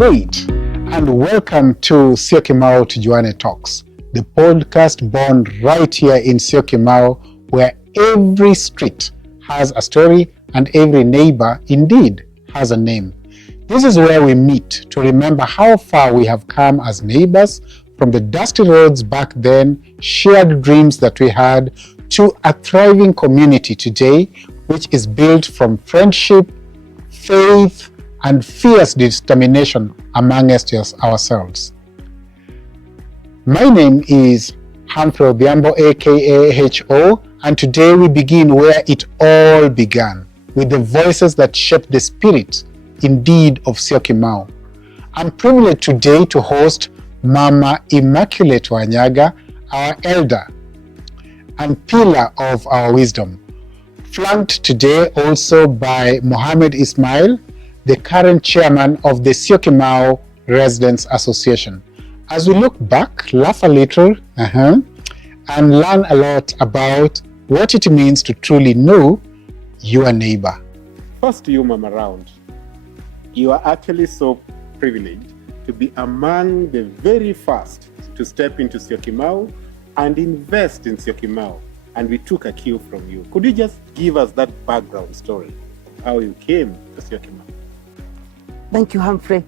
Great, and welcome to Syokimau Tujuane Talks, the podcast born right here in Syokimau, where every street has a story and every neighbor indeed has a name. This is where we meet to remember how far we have come as neighbors, from the dusty roads back then, shared dreams that we had, to a thriving community today, which is built from friendship, faith, and fierce determination among ourselves. My name is Humphrey Odhiambo, aka HO, and today we begin where it all began, with the voices that shaped the spirit, indeed, of Syokimau. I'm privileged today to host Mama Immaculate Wanyaga, our elder and pillar of our wisdom, flanked today also by Mohammed Ismail, the current chairman of the Syokimau Residents Association. As we look back, laugh a little, and learn a lot about what it means to truly know your neighbor. First, you, Mama Round, you are actually so privileged to be among the very first to step into Syokimau and invest in Syokimau, and we took a cue from you. Could you just give us that background story, how you came to Syokimau? Thank you, Humphrey.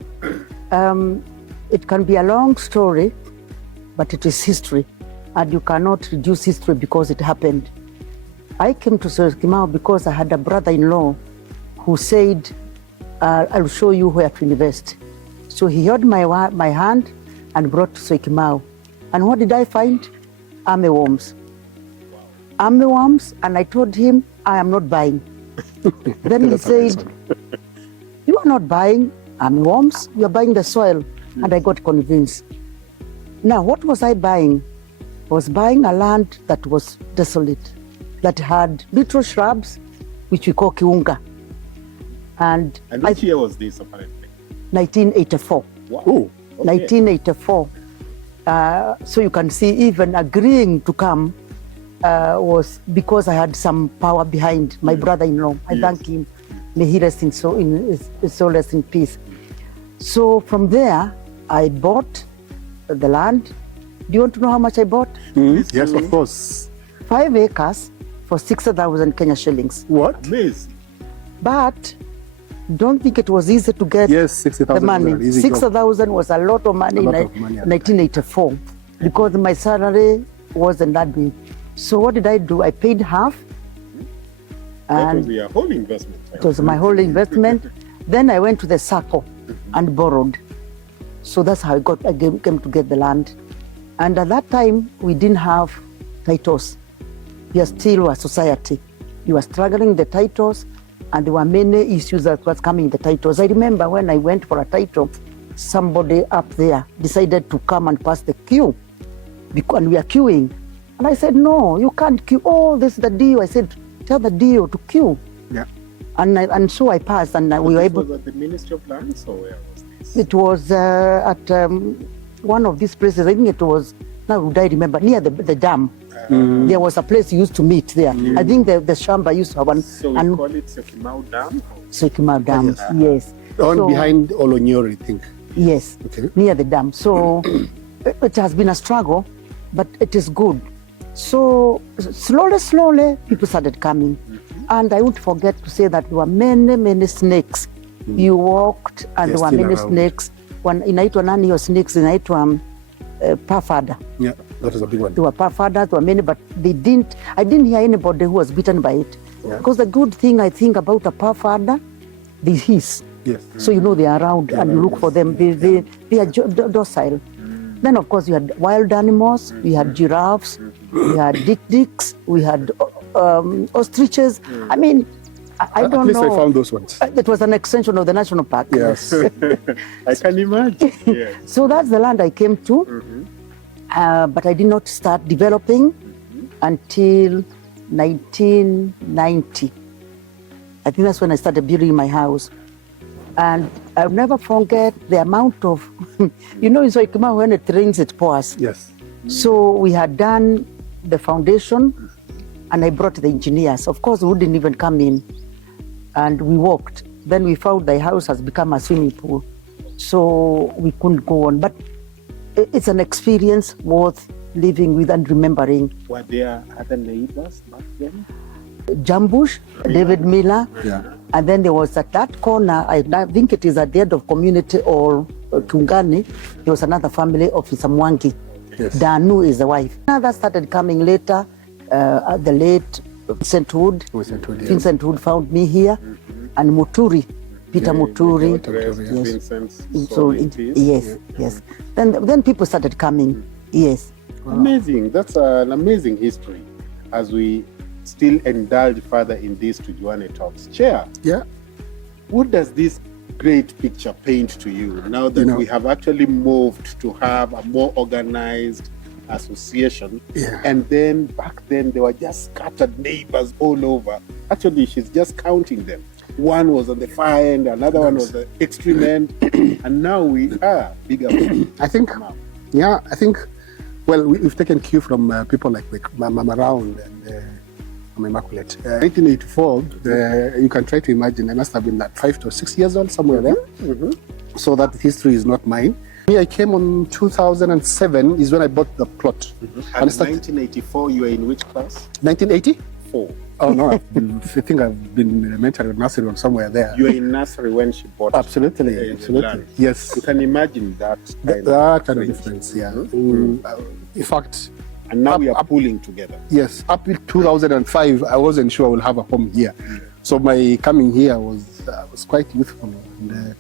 It can be a long story, but it is history, and you cannot reduce history because it happened. I came to Syokimau because I had a brother-in-law who said, I'll show you where to invest. So he held my hand and brought to Syokimau. And what did I find? Armyworms. Armyworms, and I told him, I am not buying. Then he said, you are not buying armyworms, you are buying the soil. Yes. And I got convinced. Now, what was I buying? I was buying a land that was desolate, that had little shrubs, which we call kiunga. And which year was this, apparently? 1984. Wow. Okay. 1984. So you can see, even agreeing to come was because I had some power behind my brother-in-law. I thank him. May he rest in soul rest in peace. So from there, I bought the land. Do you want to know how much I bought? Yes, of course. 5 acres for 6,000 Kenya shillings. What? Amazing. But don't think it was easy to get the money. 6,000 was a lot of money in 1984 because my salary wasn't that big. So what did I do? I paid half. That was your whole investment. It was my whole investment. Then I went to the SACCO and borrowed. So that's how I came to get the land. And at that time, we didn't have titles. We are still a society. We were struggling the titles, and there were many issues that was coming in the titles. I remember when I went for a title, somebody up there decided to come and pass the queue, and we are queuing. And I said, no, you can't queue. Oh, this is the deal. I said, tell the deal to queue. Yeah. And so I passed, and we were able. Was at the Ministry of Lands, or where was this? It was at one of these places. I think it was, now would I remember, near the dam. There was a place you used to meet there. I think the Shamba used to have one. So we call it Syokimau Dam? Syokimau Dam, yes. Behind Olonyori, I think. Yes, near the dam. So it has been a struggle, but it is good. So slowly, people started coming. And I won't forget to say that there were many snakes. You walked and there were many snakes. Inaitwa nani hiyo snakes, inaitwa pafada. Yeah, that was a big one. There were pafadas, there were many, but I didn't hear anybody who was bitten by it. Yeah. Because the good thing I think about a pafada, they hiss. Yes. So you know they are around and you look for them. They are docile. Then, of course, you had wild animals, we had giraffes, we had dik-diks, we had ostriches. I mean, I don't know. At least I found those ones. It was an extension of the national park. Yes. I can imagine. Yes. So that's the land I came to, but I did not start developing until 1990. I think that's when I started building my house. And I'll never forget the amount of, you know, in Syokimau, when it rains, it pours. Yes. So we had done the foundation, and I brought the engineers. Of course, we wouldn't even come in. And we walked. Then we found the house has become a swimming pool. So we couldn't go on. But it's an experience worth living with and remembering. Were there other neighbors back then? Jambush, David Miller, Yeah. and then there was at that corner, I think it is at the end of community or Tungani, there was another family of Mwangi. Yes. Danu is the wife. Others started coming later. The late Vincent Wood. Vincent Wood found me here, and Muturi, Peter Muturi. Vincent's So son in peace. yes. Then people started coming. Yes. Amazing. That's an amazing history as we still indulge further in these Tujuane talks. Chair, Yeah. what does this great picture paint to you now that we have actually moved to have a more organized association? Yeah. And then back then there were just scattered neighbors all over. Actually, she's just counting them. One was on the far end, another one was the extreme end, and now we are bigger. I think, well, we've taken cue from people like Mama Round and Immaculate. 1984, you can try to imagine, I must have been like 5 to 6 years old, somewhere there. So that history is not mine. Me, I came on 2007 is when I bought the plot. And in 1984, you were in which class? 1980? 4. Oh no, I think I've been in elementary or nursery or somewhere there. You were in nursery when she bought Absolutely, the absolutely. land. Yes. You can imagine that That kind of difference, yeah. In fact, And now we are up- pulling together. yes, up till 2005, I wasn't sure I will have a home here. So my coming here was quite youthful. And,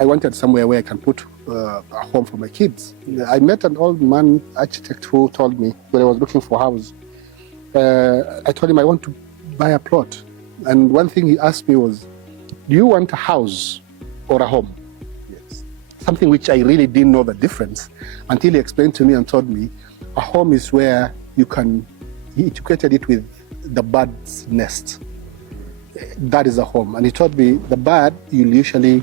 I wanted somewhere where I can put a home for my kids. I met an old man architect who told me when I was looking for a house. I told him I want to buy a plot. And one thing he asked me was, do you want a house or a home? Yes. Something which I really didn't know the difference until he explained to me and told me a home is where you can, he equated it with the bird's nest. That is a home. And he told me the bird, you'll usually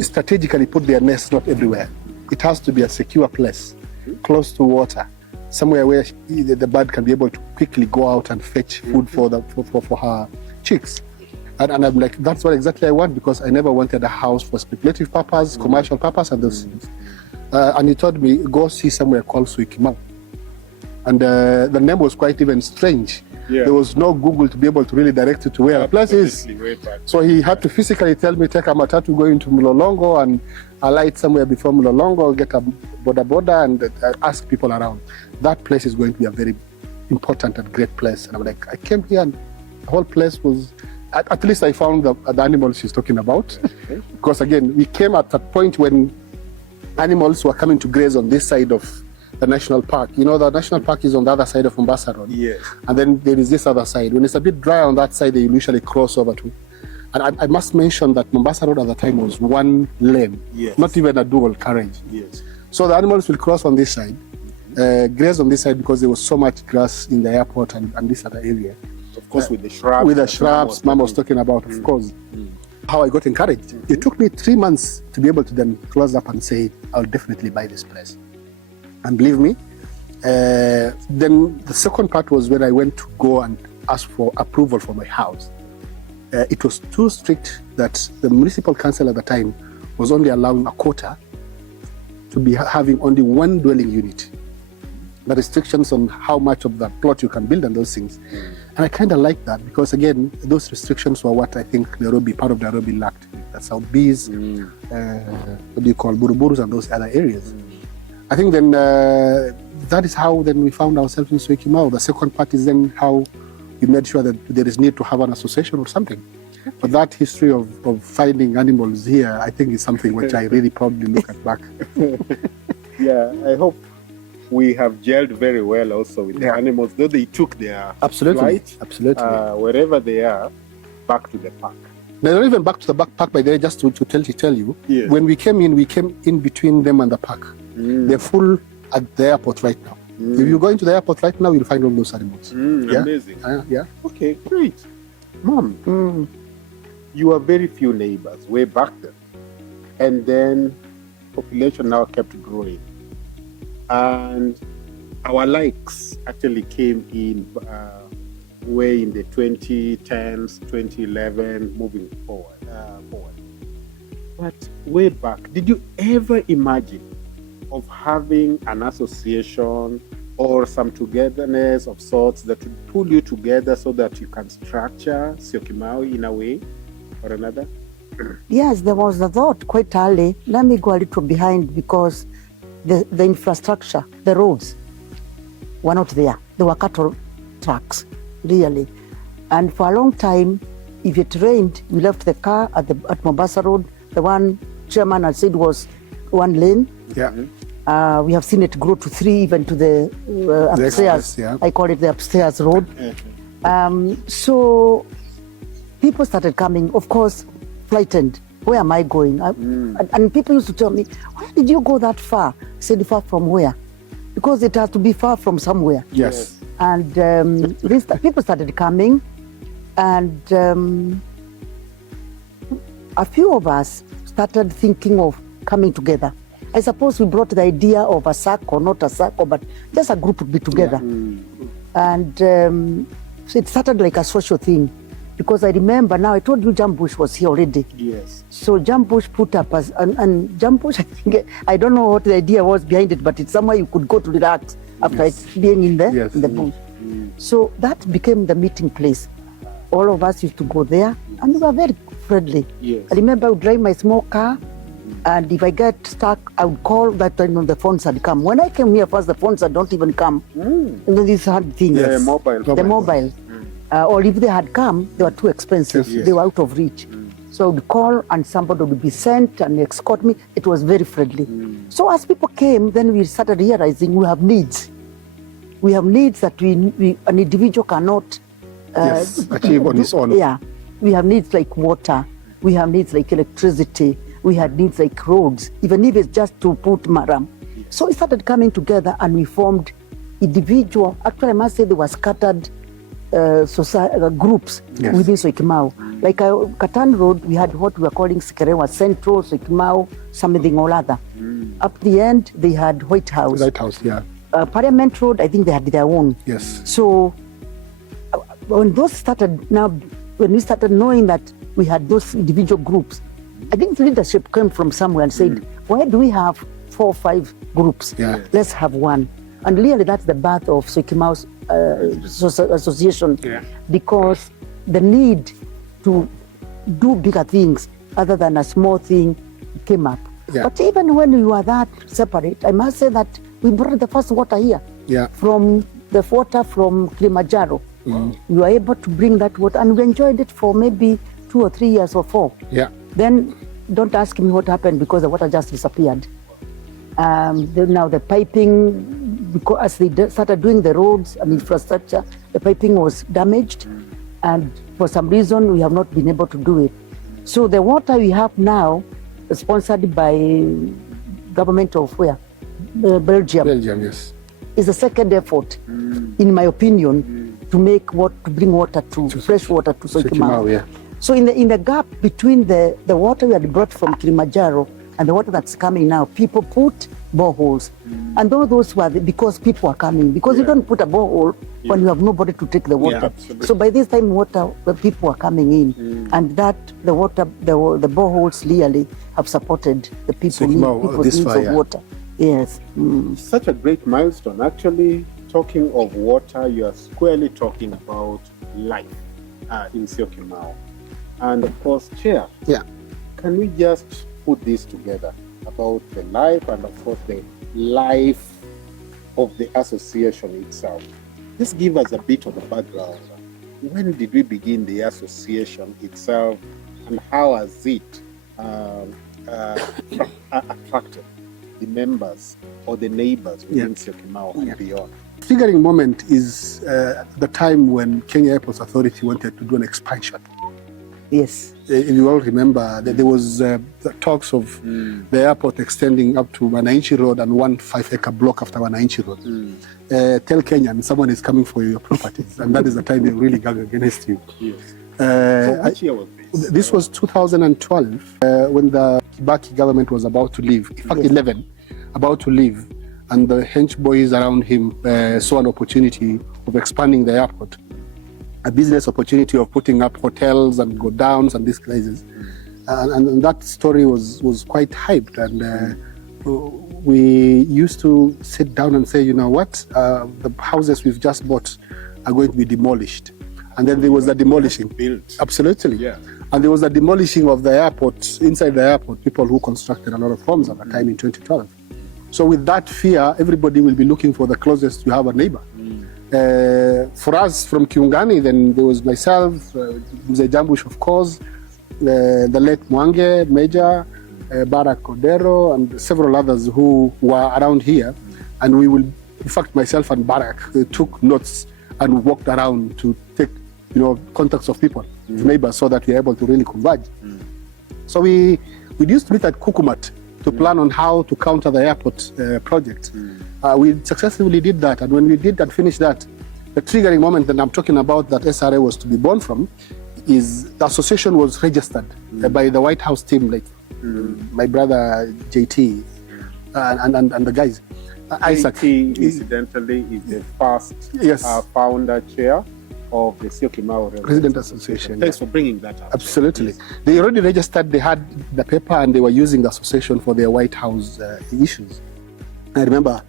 strategically put their nest not everywhere. It has to be a secure place, close to water, somewhere where the bird can be able to quickly go out and fetch food for her chicks. And I'm like, that's what exactly I want, because I never wanted a house for speculative purpose, commercial purpose, and those things. And he told me, go see somewhere called Suikimau. And the name was quite even strange. Yeah. There was no Google to be able to really direct you to where the place is. Way back. So he had to physically tell me, take a matatu, go into Mlolongo and alight somewhere before Mlolongo, get a boda and ask people around. That place is going to be a very important and great place. And I'm like, I came here and the whole place was, at least I found the animals she's talking about. Because again, we came at a point when animals were coming to graze on this side of the national park. You know, the national park is on the other side of Mombasa Road. Yes. And then there is this other side. When it's a bit dry on that side, they usually cross over to. And I must mention that Mombasa Road at the time was one lane, Yes. not even a dual carriage. Yes. So the animals will cross on this side, graze on this side because there was so much grass in the airport and this other area. Of course, with the shrubs. With the that shrubs, Mama was talking about, of course. How I got encouraged. It took me 3 months to be able to then close up and say, I'll definitely buy this place. And believe me, then the second part was when I went to go and ask for approval for my house. It was too strict that the municipal council at the time was only allowing a quota to be having only one dwelling unit. The restrictions on how much of the plot you can build and those things. And I kind of like that because, again, those restrictions were what I think part of Nairobi lacked. The South Bees, what do you call, Buruburus and those other areas. I think then that is how then we found ourselves in Suikimau. The second part is then how we made sure that there is need to have an association or something. But that history of finding animals here, I think is something which I really proudly look at back. Yeah, I hope we have gelled very well also with the animals, though they took their flight, wherever they are, back to the park. They're not even back to the park by the way, just to tell you. Yes. When we came in between them and the park. They're full at the airport right now. If you go into the airport right now, you'll find all those animals. Amazing. Yeah. Okay, great. Mom, you were very few neighbors way back then. And then population now kept growing. And our likes actually came in way in the 2010s, 2011, moving forward. But way back, did you ever imagine of having an association or some togetherness of sorts that would pull you together so that you can structure Syokimau in a way or another? Yes, there was a thought quite early. Let me go a little behind because the infrastructure, the roads were not there. There were cattle tracks, really. And for a long time, if it rained, we left the car at Mombasa Road. The one chairman had said was 1 lane. Yeah. We have seen it grow to 3, even to the upstairs. express, yeah. I call it the upstairs road. So people started coming, of course, frightened. Where am I going? And people used to tell me, why did you go that far? I said, far from where? Because it has to be far from somewhere. Yes. And people started coming, and a few of us started thinking of coming together. I suppose we brought the idea of a circle, not a circle, but just a group would be together. And so it started like a social thing. Because I remember now, I told you Jambush was here already. Yes. So Jambush put up, and Jambush, I think, I don't know what the idea was behind it, but it's somewhere you could go to relax after being in the bush. So that became the meeting place. All of us used to go there, and we were very friendly. Yes. I remember I would drive my small car, and if I get stuck, I would call. That time when the phones had come. When I came here first, the phones had don't even come. And then these hard things. The mobile. The mobile. Or if they had come, they were too expensive. Yes. They were out of reach. So I would call and somebody would be sent and escort me. It was very friendly. So as people came, then we started realizing we have needs. We have needs that an individual cannot achieve on its own. Yeah. We have needs like water. We have needs like electricity. We had needs like roads, even if it's just to put maram. So we started coming together and we formed individual, actually I must say they were scattered groups within Syokimau. Like Katan Road, we had what we were calling Sikerewa Central, Syokimau, something or other. Up the end, they had White House. White House, yeah. Parliament Road, I think they had their own. Yes. So when those started, now when we started knowing that we had those individual groups, I think the leadership came from somewhere and said, why do we have 4 or 5 groups? Yeah. Let's have one. And really that's the birth of Syokimau's association, because the need to do bigger things other than a small thing came up. Yeah. But even when we were that separate, I must say that we brought the first water here from the water from Kilimanjaro. We were able to bring that water and we enjoyed it for maybe 2 or 3 years or 4. Yeah. Then don't ask me what happened because the water just disappeared. Now the piping, because as they started doing the roads and infrastructure, the piping was damaged, and for some reason we have not been able to do it. So the water we have now, sponsored by government of where? Belgium. Belgium, yes. Is the second effort, in my opinion, to bring water to fresh water to Syokimau. Yeah. So in the gap between the water we had brought from Kilimanjaro and the water that's coming now, people put boreholes. And those were because people are coming. Because you don't put a borehole when you have nobody to take the water. So by this time, people are coming in. And that, the boreholes really have supported the people's needs of water. Yes. Such a great milestone. Actually, talking of water, you are squarely talking about life in Syokimau. And of course, Chair, can we just put this together about the life and of course the life of the association itself? Just give us a bit of the background. When did we begin the association itself, and how has it attracted the members or the neighbors within Syokimau and beyond? Triggering moment is the time when Kenya Airports Authority wanted to do an expansion. Yes. If you all remember, there was the talks of the airport extending up to Wananchi Road and 1 5-acre block after Wananchi Road. Tell Kenyan someone is coming for your properties, and that is the time they really gang against you. Yes. So which year was this? This was 2012, when the Kibaki government was about to leave. In fact, 11, about to leave, and the hench boys around him saw an opportunity of expanding the airport. A business opportunity of putting up hotels and go downs and these places. And that story was quite hyped. And we used to sit down and say, you know what, the houses we've just bought are going to be demolished. And then there was the demolishing. Built. Absolutely. Yeah. And there was the demolishing of the airport, inside the airport, people who constructed a lot of homes at the time in 2012. So with that fear, everybody will be looking for the closest to have a neighbor. For us from Kiungani, then there was myself, Mzee Jambush, of course, the late Mwange, Major, Barak Odero, and several others who were around here. And we will, in fact, myself and Barak took notes and walked around to take, contacts of people, neighbors, so that we are able to really converge. So we used to meet at Kukumat to plan on how to counter the airport project. We successfully did that, and when we did and finished that, the triggering moment that I'm talking about that SRA was to be born from is the association was registered by the White House team, like my brother JT and the guys. Isaac. JT, incidentally, is the first founder chair of the Syokimau Resident Association. Thanks for bringing that up. Absolutely. They already registered, they had the paper, and they were using the association for their White House issues. I remember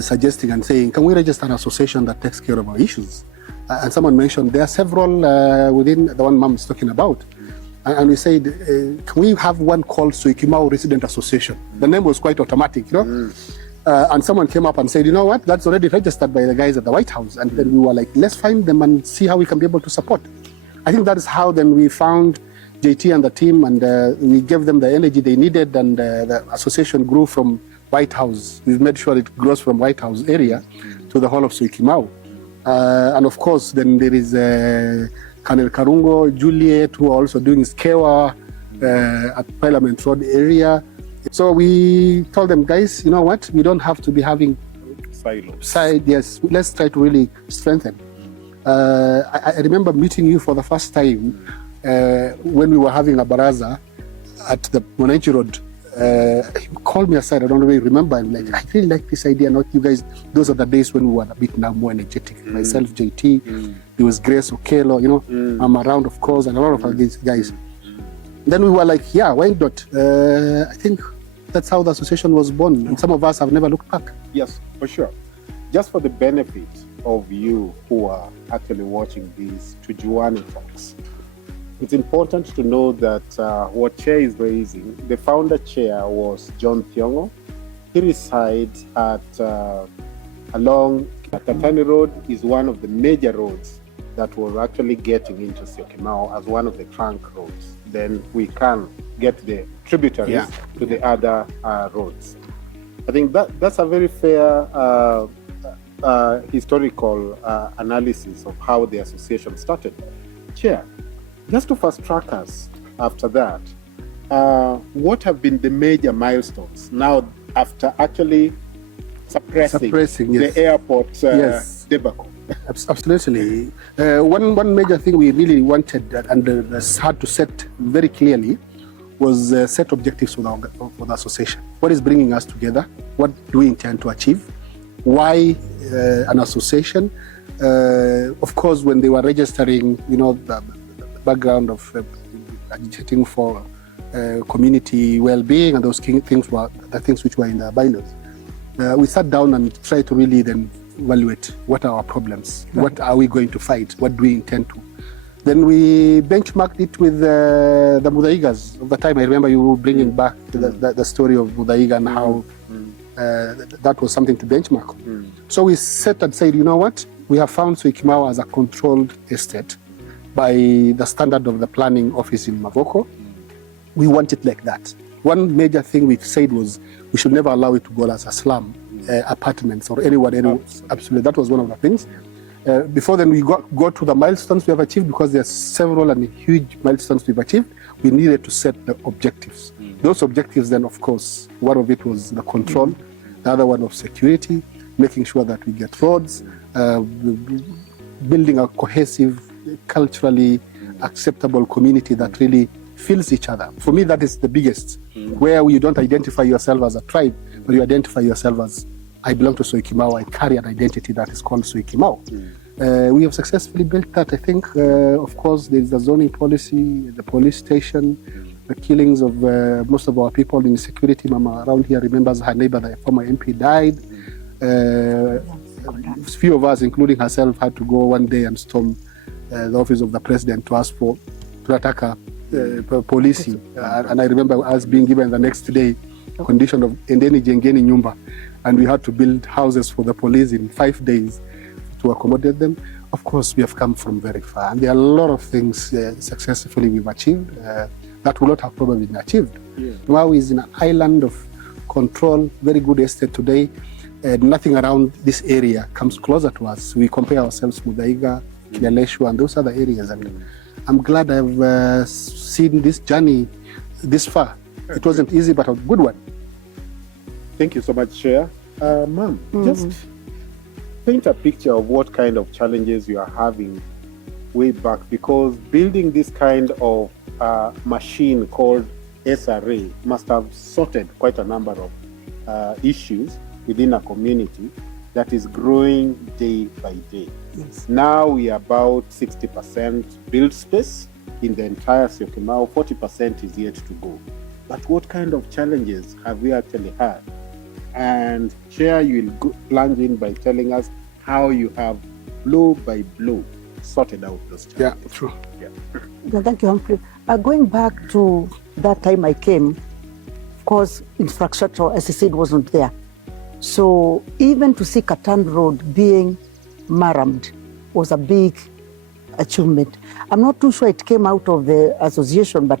suggesting and saying, can we register an association that takes care of our issues? And someone mentioned there are several within the one Mom is talking about. And we said, can we have one called Syokimau Resident Association? The name was quite automatic, and someone came up and said, you know what, that's already registered by the guys at the White House. And then we were like, let's find them and see how we can be able to support. I think that is how then we found JT and the team, and we gave them the energy they needed, and the association grew from White House. We've made sure it grows from White House area to the whole of Syokimau. And of course, then there is Colonel Karungo, Juliet, who are also doing Skewa at Parliament Road area. So we told them, guys, you know what? We don't have to be having silos. Yes, let's try to really strengthen. I remember meeting you for the first time when we were having a baraza at the Mwananchi Road. You called me aside, I don't really remember. I'm like, I really like this idea, not you guys. Those are the days when we were a bit now more energetic. Myself, JT, there was Grace Okelo, I'm around, of course, and a lot of these guys. Then we were like, yeah, why not? I think that's how the association was born, and some of us have never looked back. Yes, for sure. Just for the benefit of you who are actually watching these Tujuane talks, it's important to know that what Chair is raising, the founder chair was John Thiongo. He resides at along Katani Road, is one of the major roads that was actually getting into Syokimau as one of the trunk roads. Then we can get the tributaries to the other roads. I think that's a very fair historical analysis of how the association started. Chair, just to fast track us after that, what have been the major milestones now after actually suppressing the airport debacle? Absolutely. One major thing we really wanted and had to set very clearly was set objectives for the association. What is bringing us together? What do we intend to achieve? Why an association? Of course, when they were registering, the background of agitating for community well-being, and those things were the things which were in the bylaws. We sat down and tried to really then evaluate what are our problems, what are we going to fight, what do we intend to. Then we benchmarked it with the Mudaigas of the time. I remember you bringing back the story of Mudaiga and how that was something to benchmark. So we set and said, you know what, we have found Syokimau as a controlled estate by the standard of the planning office in Mavoko. We want it like that. One major thing we said was we should never allow it to go as a slum, apartments or anyone. Absolutely, that was one of the things. Before then, we go to the milestones we have achieved, because there are several and huge milestones we've achieved. We needed to set the objectives. Those objectives then, of course, one of it was the control, the other one of security, making sure that we get roads, building a cohesive, culturally acceptable community that really feels each other. For me, that is the biggest, where you don't identify yourself as a tribe, but you identify yourself as, I belong to Syokimau, I carry an identity that is called Syokimau. We have successfully built that, I think. Of course, there's the zoning policy, the police station, the killings of most of our people in security. Mama around here remembers her neighbor, the former MP, died. A few of us, including herself, had to go one day and storm the office of the president to ask for tunataka police. And I remember us being given the next day condition of endeni jengeni nyumba, and we had to build houses for the police in 5 days to accommodate them. Of course, we have come from very far, and there are a lot of things successfully we've achieved that would not have probably been achieved. Now is in an island of control, very good estate today. Nothing around this area comes closer to us. We compare ourselves with Muthaiga, Kileleshwa, and those other areas. And I'm glad I've seen this journey this far. It wasn't easy, but a good one. Thank you so much, Chair. Ma'am, just paint a picture of what kind of challenges you are having way back, because building this kind of machine called SRA must have sorted quite a number of issues within a community that is growing day by day. Yes. Now we are about 60% build space in the entire Syokimau, 40% is yet to go. But what kind of challenges have we actually had? And Chair, you will plunge in by telling us how you have blow by blow sorted out those challenges. Yeah, true. Yeah, thank you, Humphrey. Going back to that time I came, of course, infrastructure, as I said, wasn't there. So even to see Katan Road being marramed was a big achievement. I'm not too sure it came out of the association, but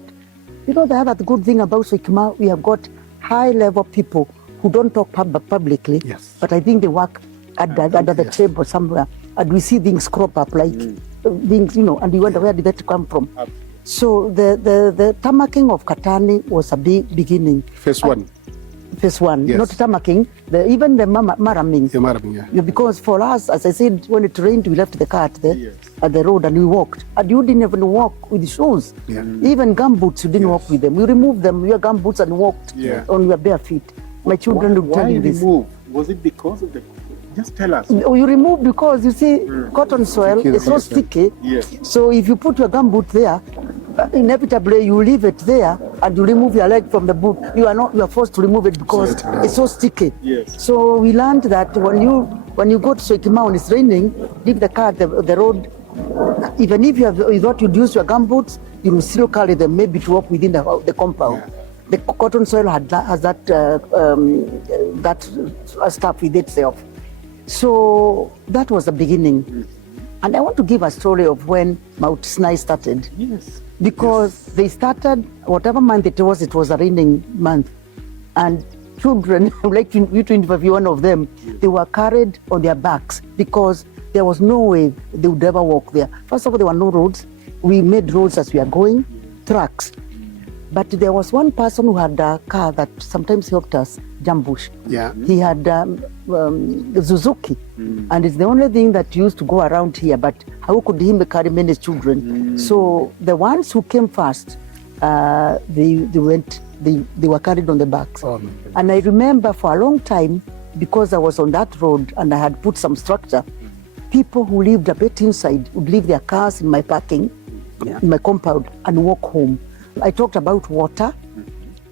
the other good thing about Syokimau, we have got high-level people who don't talk publicly, Yes. but I think they work under the table somewhere, and we see things crop up like things, and you wonder where did that come from. So the tamaking of Katani was a big beginning. Phase one. Phase one, Yes. not tamaking, even the marraming. Yeah, Marabing, yeah. Because for us, as I said, when it rained, we left the car at the road and we walked. And you didn't even walk with shoes. Yeah. Even gumboots, you didn't walk with them. You removed them, your gumboots, and walked on your bare feet. My children will tell you this. Remove? Was it because of the... Just tell us. You remove because you see cotton soil Sticky, is so sticky. Yes. So if you put your gumboot there, inevitably you leave it there and you remove your leg from the boot. You are forced to remove it because it's so sticky. Yes. So we learned that when you go to Syokimau and it's raining, leave the car at the road. Even if you thought you'd use your gumboots, you will still carry them maybe to walk within the compound. Yeah. The cotton soil has that stuff with itself. So that was the beginning. And I want to give a story of when Mount Sinai started. Yes. Because they started, whatever month it was a raining month. And children, I would like you to interview one of them, they were carried on their backs because there was no way they would ever walk there. First of all, there were no roads. We made roads as we are going, tracks. But there was one person who had a car that sometimes helped us, Jambush. Yeah. He had Suzuki, and it's the only thing that used to go around here. But how could he carry many children? So the ones who came first, they were carried on the backs. Oh, and I remember for a long time, because I was on that road and I had put some structure, people who lived a bit inside would leave their cars in my parking, in my compound, and walk home. I talked about water.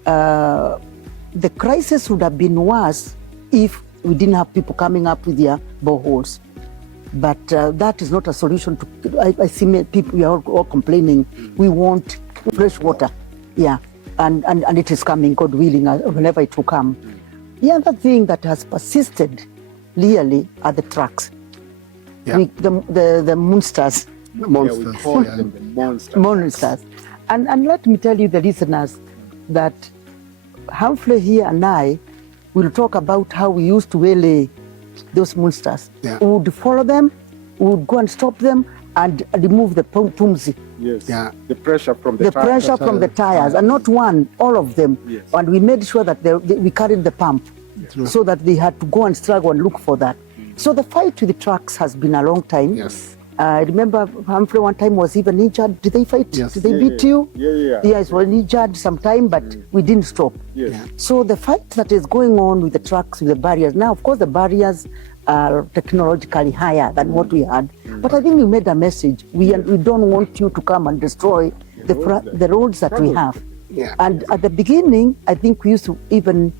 The crisis would have been worse if we didn't have people coming up with their boreholes. But that is not a solution to. I see people, we are all complaining. We want fresh water. Yeah, and it is coming, God willing, whenever it will come. The other thing that has persisted really are the trucks. Yeah. The monsters. The monsters. We call them the monsters. Monsters. And let me tell you, the listeners, that Humphrey here and I will talk about how we used to waylay those monsters. Yeah. We would follow them, we would go and stop them and remove the pumzi, Yes. Yeah. The pressure from the the tires. pressure from the tires, and not one, all of them. Yes. And we made sure that we carried the pump so that they had to go and struggle and look for that. So the fight with the trucks has been a long time. Yes. I remember Humphrey one time was even injured. Did they fight? Yes. Did they beat you? Yeah. Yes, well, injured sometime, but we didn't stop. Yes. Yeah. So the fight that is going on with the trucks, with the barriers, now, of course, the barriers are technologically higher than what we had. But I think we made a message. We don't want you to come and destroy the roads that we have. Yeah. And at the beginning, I think we used to even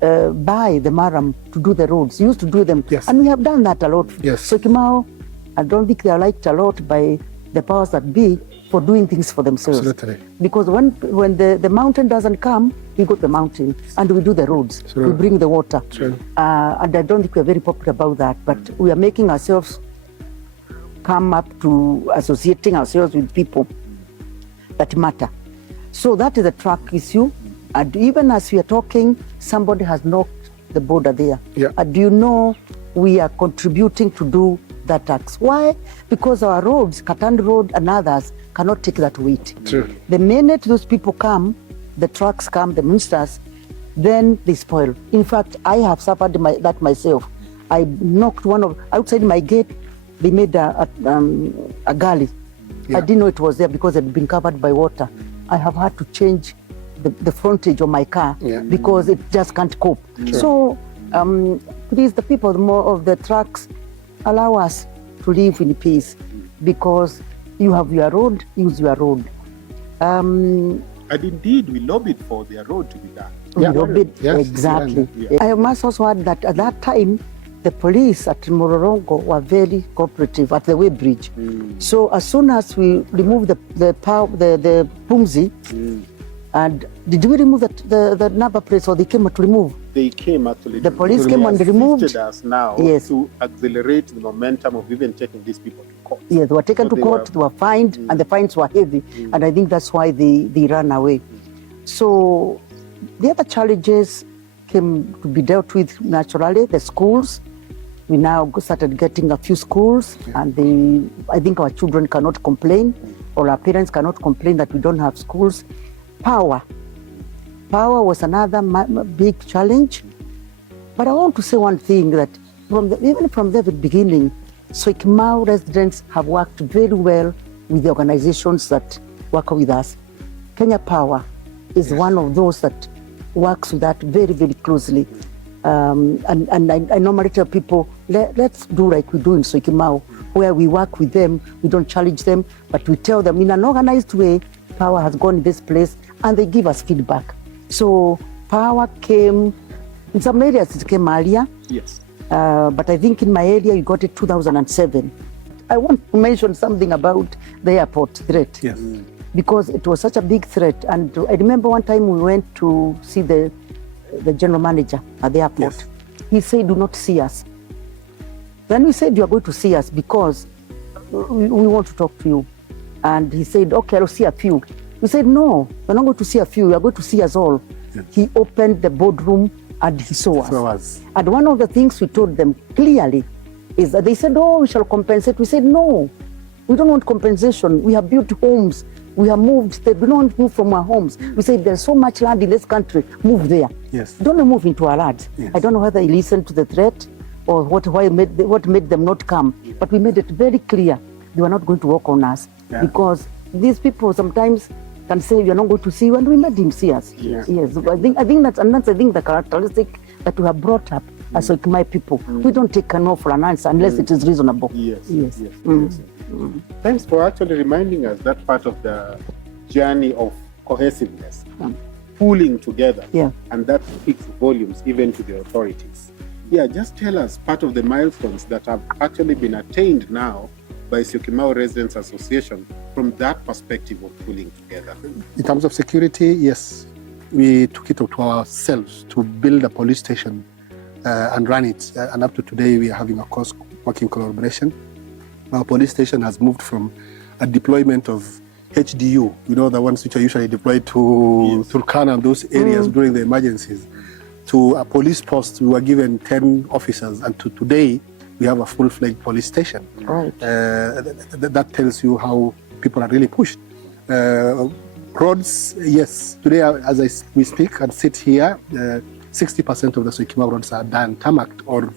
buy the maram to do the roads. We used to do them. Yes. And we have done that a lot. Yes. So Kimau, I don't think they are liked a lot by the powers that be for doing things for themselves. Absolutely. Because when the mountain doesn't come, we go to the mountain and we do the roads. Sure. We bring the water. Sure. And I don't think we're very popular about that. But we are making ourselves come up to associating ourselves with people that matter. So that is a track issue. And even as we are talking, somebody has knocked the border there. Yeah. And do you know we are contributing to do that tax? Why? Because our roads, Katan Road and others, cannot take that weight. True. The minute those people come, the trucks come, the ministers, then they spoil. In fact, I have suffered that myself. I knocked outside my gate, they made a gully. Yeah. I didn't know it was there because it had been covered by water. I have had to change the frontage of my car because it just can't cope. So please, the people of the trucks, allow us to live in peace because you have your road, use your road. And indeed, we lobbied for their road to be done. We lobbied, Yes. exactly. Yeah. I must also add that at that time, the police at Mororongo were very cooperative at the Way Bridge. So as soon as we removed the Pumzi, and did we remove the number plates or they came to remove? They came actually. The police They came and removed. assisted us now Yes. to accelerate the momentum of even taking these people to court. Yeah, they were taken So to court, they were fined, and the fines were heavy. And I think that's why they ran away. So the other challenges came to be dealt with naturally. The schools, we now started getting a few schools, and I think our children cannot complain, or our parents cannot complain that we don't have schools. Power was another big challenge. But I want to say one thing, that even from the very beginning, Syokimau residents have worked very well with the organizations that work with us. Kenya Power is one of those that works with that very, very closely. And I normally tell people, let's do like we do in Syokimau, where we work with them, we don't challenge them, but we tell them in an organized way, Power has gone in this place, and they give us feedback. So Power came, in some areas it came earlier. Yes. But I think in my area, you got it 2007. I want to mention something about the airport threat. Yes. Because it was such a big threat. And I remember one time we went to see the general manager at the airport. Yes. He said, do not see us. Then we said, you are going to see us because we want to talk to you. And he said, okay, I'll see a few. We said, no, we're not going to see a few, we're going to see us all. Yes. He opened the boardroom and he saw us. And one of the things we told them clearly is that they said, oh, we shall compensate. We said, no, we don't want compensation. We have built homes. We have moved. We don't want to move from our homes. We said, there's so much land in this country. Move there. Yes. Don't move into our land. Yes. I don't know whether he listened to the threat or what made them not come. But we made it very clear they were not going to work on us. Yeah. Because these people sometimes can say, we are not going to see you, and we made him see us. Yes. Yes. I think that's the characteristic that we have brought up as my people. We don't take a no for an answer unless it is reasonable. Yes. Yes. Yes. Thanks for actually reminding us that part of the journey of cohesiveness, pulling together, and that speaks volumes even to the authorities. Yeah, just tell us part of the milestones that have actually been attained now by Syokimau Residents Association from that perspective of pulling together. In terms of security, yes, we took it to ourselves to build a police station and run it. And up to today, we are having a close working collaboration. Our police station has moved from a deployment of HDU, the ones which are usually deployed to Turkana and those areas during the emergencies, to a police post. We were given 10 officers, and to today, we have a full-fledged police station. Right. That tells you how people are really pushed. Roads, yes. Today, as we speak and sit here, 60% of the Syokimau roads are done, tarmacked, or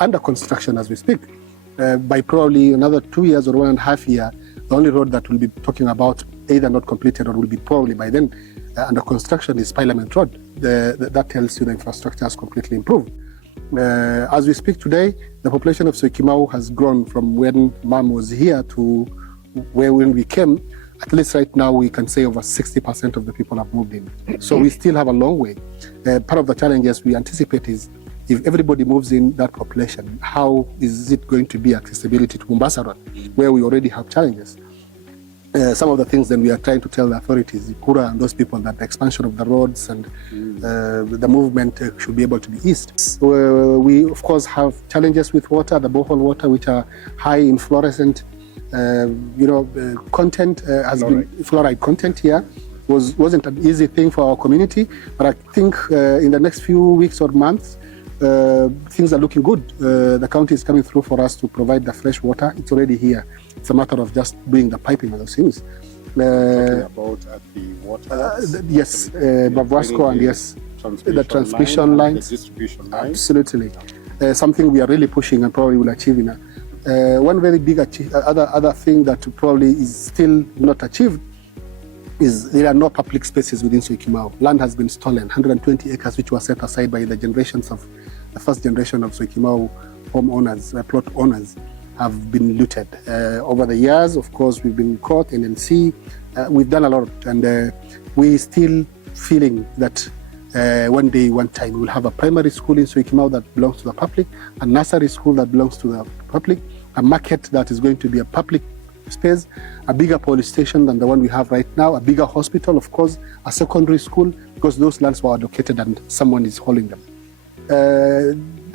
under construction as we speak. By probably another 2 years or 1.5 years, the only road that we'll be talking about, either not completed or will be probably by then under construction, is Parliament Road. That tells you the infrastructure has completely improved. As we speak today, the population of Syokimau has grown from when Mom was here to when we came. At least right now, we can say over 60% of the people have moved in. So we still have a long way. Part of the challenges we anticipate is if everybody moves in that population, how is it going to be accessibility to Mombasa Road, where we already have challenges? Some of the things then we are trying to tell the authorities, Kura and those people, that the expansion of the roads and the movement should be able to be eased. So, we, of course, have challenges with water, the borehole water, which are high in fluorescent content, has been fluoride content here. Wasn't an easy thing for our community, but I think in the next few weeks or months, things are looking good. The county is coming through for us to provide the fresh water. It's already here. It's a matter of just doing the piping and those things. Talking about the water. Yes, Bavasco and yes, the transmission lines, the distribution lines. Absolutely, something we are really pushing and probably will achieve in one very big other thing that probably is still not achieved is there are no public spaces within Soikimau. Land has been stolen, 120 acres which were set aside by the first generation of Soikimau homeowners, plot owners, have been looted. Over the years, of course, we've been caught, NNC, we've done a lot, and we still feeling that one day, one time, we'll have a primary school in Soikimau that belongs to the public, a nursery school that belongs to the public, a market that is going to be a public space, a bigger police station than the one we have right now, a bigger hospital, of course, a secondary school, because those lands were allocated and someone is holding them.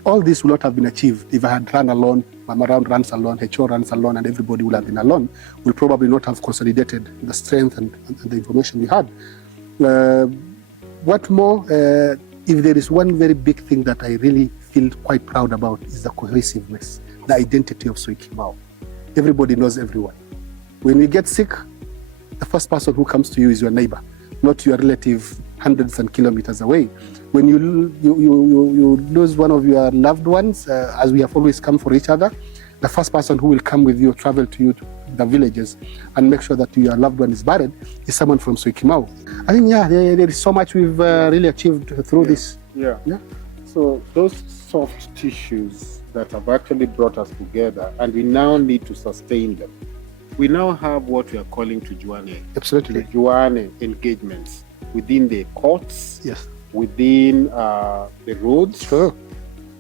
All this would not have been achieved if I had run alone, Mama Round runs alone, HO runs alone, and everybody would have been alone. We'll probably not have consolidated the strength and the information we had. What more, if there is one very big thing that I really feel quite proud about is the cohesiveness, the identity of Soikimau. Everybody knows everyone. When we get sick, the first person who comes to you is your neighbor, not your relative hundreds and kilometers away. When you lose one of your loved ones, as we have always come for each other, the first person who will come with you, travel to you to the villages and make sure that your loved one is buried is someone from Soikimau. I think, there is so much we've really achieved through this. Yeah. So those soft tissues that have actually brought us together, and we now need to sustain them. We now have what we are calling Tujuane. Absolutely. Tujuane engagements within the courts, yes, within the roads. Sure.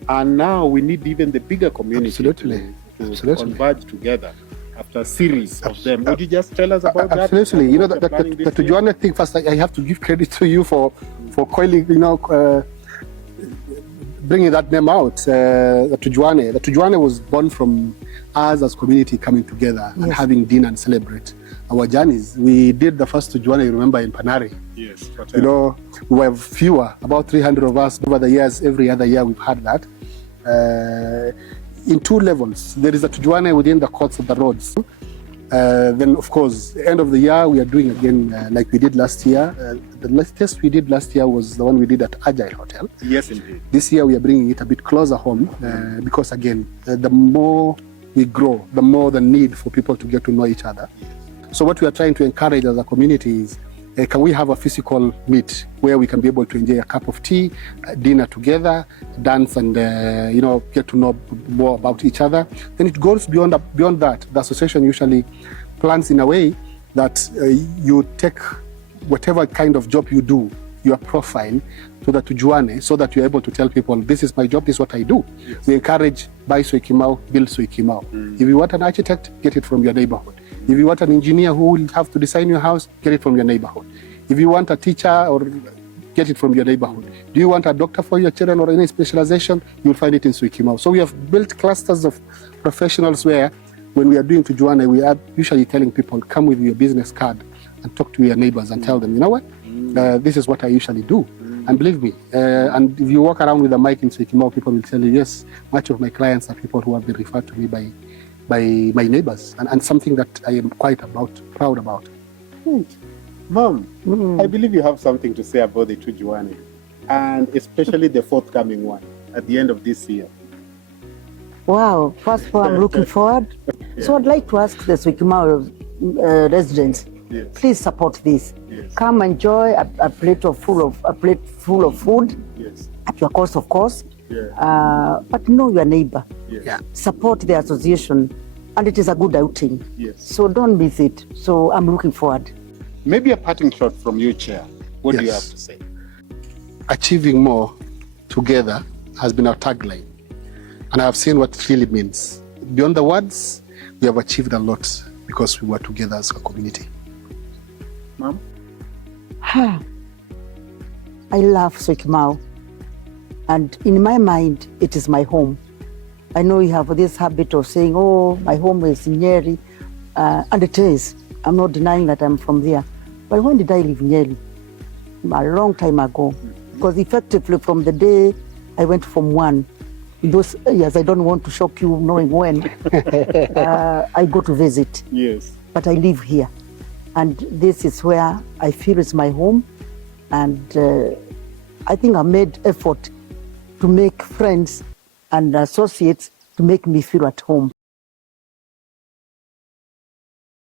And now we need even the bigger community Absolutely. to converge together after a series of them. Would you just tell us about that? Absolutely. You know, the Tujuane thing, first, I have to give credit to you for coiling, bringing that name out, the Tujuane. The Tujuane was born from us as community coming together and having dinner and celebrate our journeys. We did the first Tujuane, you remember, in Panari. Yes. We were fewer, about 300 of us over the years. Every other year we've had that. In two levels. There is a Tujuane within the courts of the roads. Then, of course, end of the year, we are doing again like we did last year. The latest we did last year was the one we did at Agile Hotel. Yes, indeed. This year, we are bringing it a bit closer home because, again, the more we grow, the more the need for people to get to know each other. Yes. So what we are trying to encourage as a community is, can we have a physical meet where we can be able to enjoy a cup of tea, dinner together, dance, and get to know more about each other? Then it goes beyond that. The association usually plans in a way that you take whatever kind of job you do, your profile, to the Tujuane, so that you're able to tell people, this is my job, this is what I do. Yes. We encourage buy Soikimau, build Soikimau. If you want an architect, get it from your neighborhood. If you want an engineer who will have to design your house, get it from your neighborhood. If you want a teacher, or get it from your neighborhood. Do you want a doctor for your children or any specialization? You'll find it in Soikimau. So we have built clusters of professionals where, when we are doing Tujuane, we are usually telling people, come with your business card and talk to your neighbors and tell them, you know what, this is what I usually do. And believe me, and if you walk around with a mic in Soikimau, people will tell you, yes, much of my clients are people who have been referred to me by my neighbors, and something that I am quite proud about. Mom, I believe you have something to say about the Tujuane, and especially the forthcoming one at the end of this year. Wow, first of all, I'm looking forward. Yeah. So I'd like to ask the Soikimau residents, yes, please support this. Yes. Come enjoy a plate full of food, yes, at your cost, of course. Yeah. But know your neighbor. Yes. Support the association. and it is a good outing. Yes. So don't miss it. So I'm looking forward. Maybe a parting shot from you, Chair. What do you Yes. have to say? Achieving more together has been our tagline. And I have seen what it really means. Beyond the words, we have achieved a lot because we were together as a community. Ma'am? I love Syokimau, and in my mind, it is my home. I know you have this habit of saying, oh, my home is in Nyeri, and it is. I'm not denying that I'm from there. But when did I leave Nyeri? A long time ago. Because effectively from the day I went from one, in those years, I don't want to shock you knowing when, I go to visit. Yes. But I live here. And this is where I feel is my home. And I think I made effort to make friends and associates to make me feel at home.